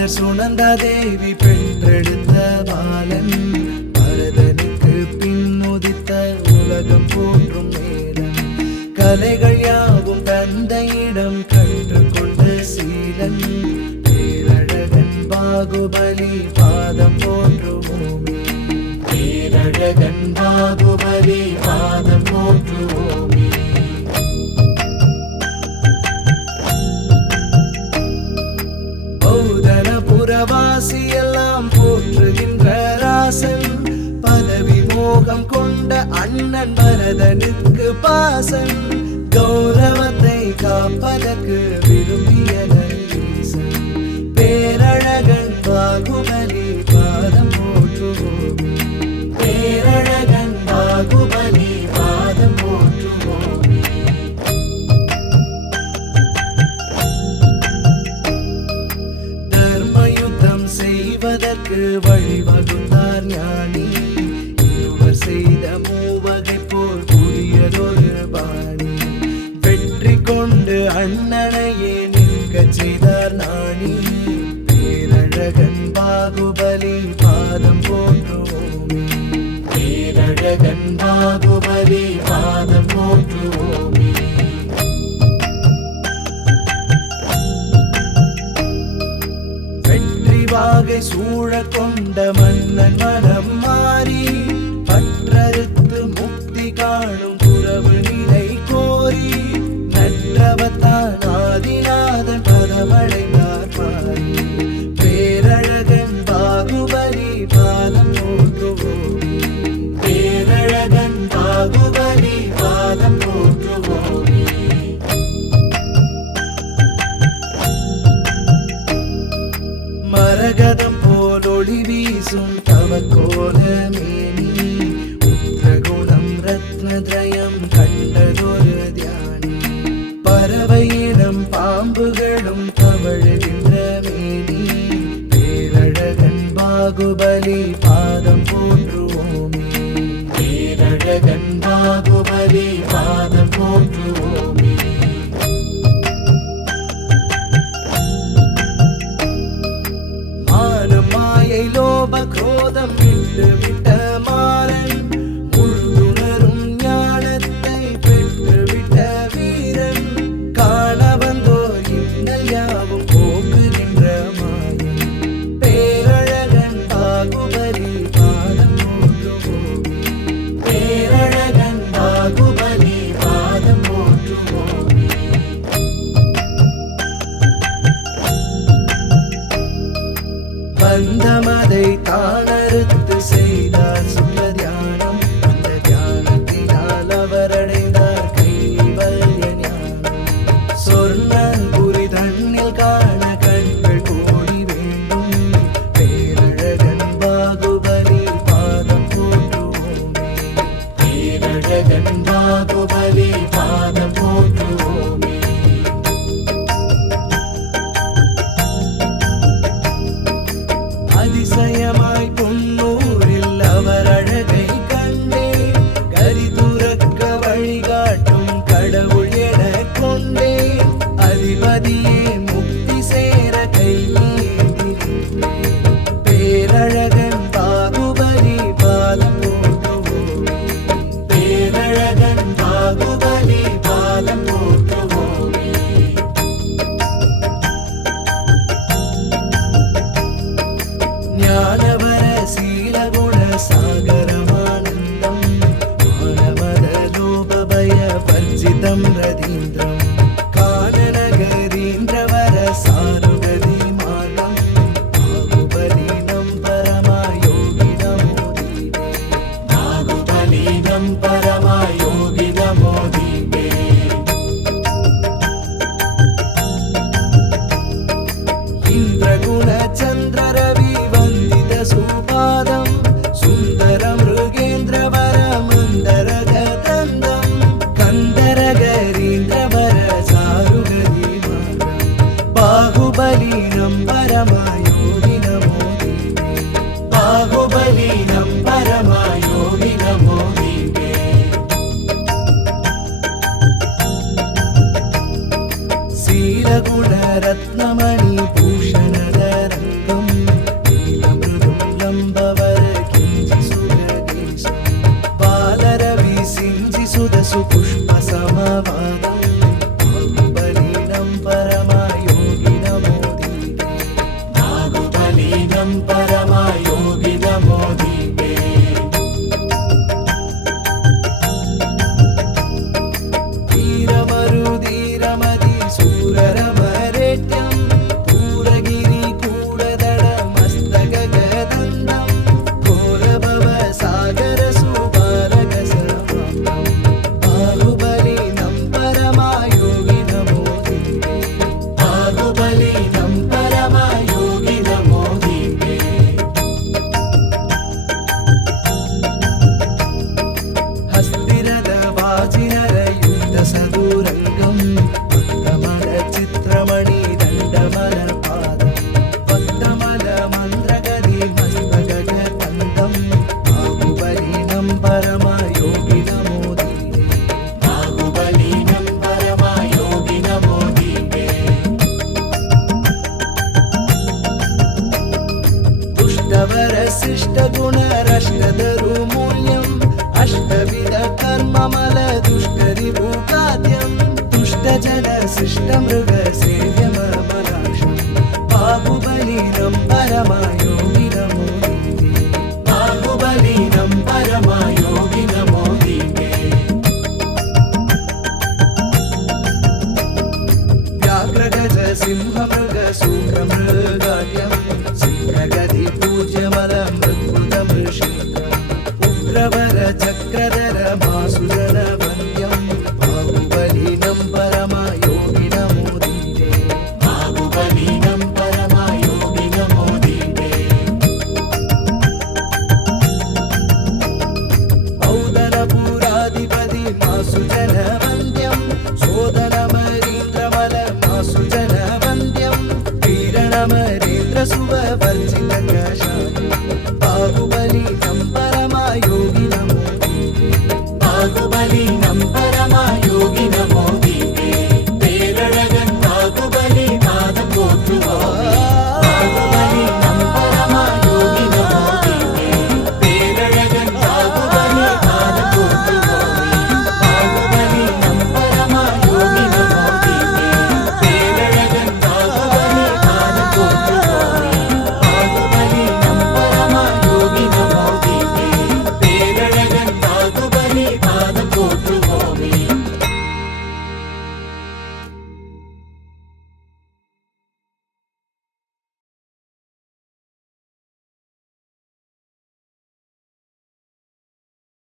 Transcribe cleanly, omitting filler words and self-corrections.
மாதர் சுனந்தா தேவி பெற்றெடுத்த பாலன் பரதனுக்கு பின்னுதித்த உலகம் போற்றும் நேரம் கலைகள் யாவும் தந்தையிடம் கற்றுக்கொண்ட சீலன் பேரழகன் பாகுபலி பாதம் போற்றுவோமே பேரழகன் பாகுபலி பாதம் போற்றுவோமே புறவாசி எல்லாம் போற்றுகின்ற ராசன் பதவி மோகம் கொண்ட அண்ணன் பரதனுக்கு பாசன் கௌரவத்தை காப்பதற்கு விரும்பிய நந்தீசன் பேரழகன் பாகுபலி பாதம் போற்றுவோமே பேரழகன் பாகுபலி பாதம் போற்றுவோமே செய்வதற்கு வழிவகுத்தார் ஞானி இருவர் செய்த மூவகை போர் புதியதொரு பாணி வெற்றி கொண்டு அண்ணனையே நிற்க செய்தார் நாணி பேரழகன் பாகுபலி பாதம் போற்றுவோமே பேரழகன் பாகுபலி பாதம் போற்றுவோமே வாகை சூழ கொண்ட மன்னன் மனம் மாறி பற்றறுத்து முக்தி காணும் துறவு நிலை கோரி நற்றவத்தான் ஆதிநாதன் பதமடைந்தார் பாரி பேரழகன் பாகுபலி பாதம் போற்றுவோமே பேரழகன் பாகுபலி பாதம் போற்றுவோமே மரகதம் போல் ஒளி வீசும் தவக்கோல மேனி உத்ரகுணம் ரத்னத்ரயம் கண்டதொரு தியானி பறவையிடம் பாம்புகளும் தவழுகின்ற மேனி பேரழகன் பாகுபலி பாதம் போற்றுவோமே பேரழகன் பாகுபலி பாதம் போற்றுவோமே லோப குரோதம் விட்டு விட்ட மாறன் முழுதுணரும் ஞானத்தை பெற்று விட்ட வீரன் காண வந்தோர் இன்னல் யாவும் போக்குகின்ற மாயன் பேரழகன் பாகுபலி பாதம் போற்றுவோமே பேரழகன் பாகுபலி பாதம் போற்றுவோமே பந்தமதை தானறுத்து செய்தார் சுத்த தியானம் அந்த தியானத்தினால் அவர் அடைந்தார் கைவல்ய ஞானம் சொர்ணபுரி தன்னில் காண கண்கள் கோடி வேண்டும் பேரழகன் பாகுபலி பாதம் போற்றுவோமே பேரழகன் பாகுபலி பாதம் போற்றுவோமே அதிசயமாய் பொன்னூரில் அவர் அழகை கண்டேன் கரி துறக்க வழிகாட்டும் கடவுள் என கொண்டேன் அதிபதியே முக்தி சேர கையேந்திருந்தேன் பேரழகன் பாகுபலி பாதம் போற்றுவோமே பேரழகன் பாகுபலி பாதம் போற்றுவோமே ஞானவர சீலகுண சாகரமானந்தம் மானமத லோபபய வர்ஜிதம் ரதீந்திரம் கானநகரீந்திரவர சாருகதி மார்க்கம் பாகுபலி நம் பரமயோகி நமோ தீபே பாகுபலி நம் பரமயோகி நமோ தீபே இந்திரகுண சந்திர ரவி வந்தித சுபாதம் சுந்தர மிருகேந்திரவர மந்தரக தந்தம் கந்தரகரீந்திரவர சாருகதி மார்க்கம் பாகுபலி நம் பரமயோகி நமோ தீபே பாகுபலி நம் பரமயோகி நமோ தீபே சீலகுண ரத்னமணி பூஷணதரம் वाजिनर युक्त सदूरङ्गम् वक्तमल चित्रमणि दण्डमल पादम् वक्तमल मन्द्रगति मस्तगजकन्दम् बाहुबलिनं परमयोगिनमोदीरे बाहुबलिनं परमयोगिनमोदीरे दुष्टवरशिष्टगुणरष्टदरुमूल्यम् अष्टविध कर्ममल दुष्टरिभूकाद्यम् दुष्टजन शिष्टमृगसेव्यममलाशम् बाहुबलिनं परमयोगिनमोदीरे बाहुबलिनं परमयोगिनमोदीरे व्याघ्रगज सिंहमृग सूत्रमृगाढ्यम् सिंहगति पूज्यमलमृद्भुतमृषीकम् उग्रवर चक्रधर मासुजन वन्द्यम् बाहुबलिनं परमयोगिनमोदीरे बाहुबलिनं परमयोगिनमोदीरे औदनपुराधिपति मासुजन वन्द्यम् सोदनमरीन्द्रमल मासुजन वन्द्यम् वीरणमरेन्द्रसुवर्जितकशानि बाहुबलिनं परमयोगिनमोदीरे बाहुबलिनं परमयोगिनमोदीरे